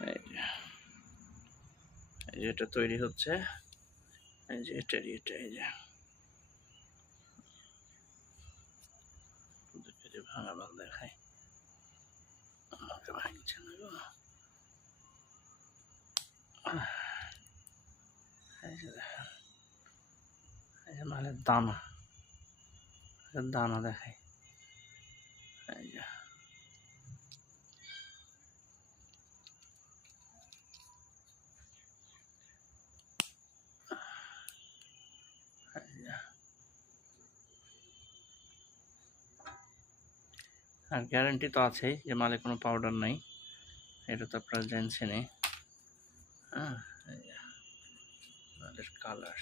এই যে এটা তৈরি হচ্ছে। এই যে এটা, এই যে এই যে। ভাঙা মাল দেখাই আমাকে ভাঙছে না গো। মালের দানা। দানা দেখায়। এই যে। আর গ্যারান্টি তো আছেই যে মালে কোনো পাউডার নাই। এটা তো আপনারা জানছেনই। হ্যাঁ কালার